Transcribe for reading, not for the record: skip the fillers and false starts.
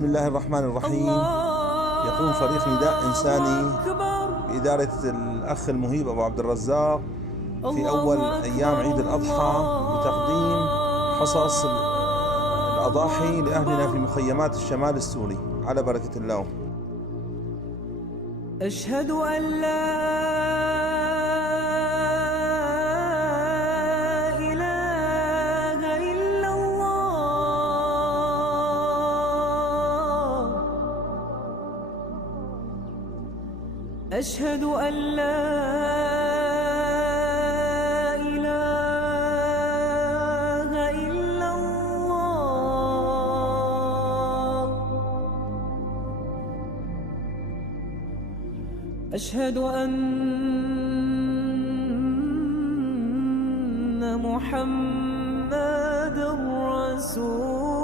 بسم الله الرحمن الرحيم. يقوم فريق نداء إنساني بإدارة الأخ المهيب أبو عبد الرزاق في أول أيام عيد الأضحى بتقديم حصص الأضاحي لأهلنا في مخيمات الشمال السوري على بركة الله. أشهد أن لا إله إلا الله. أشهد أن لا إله إلا الله. أشهد أن محمدًا رسول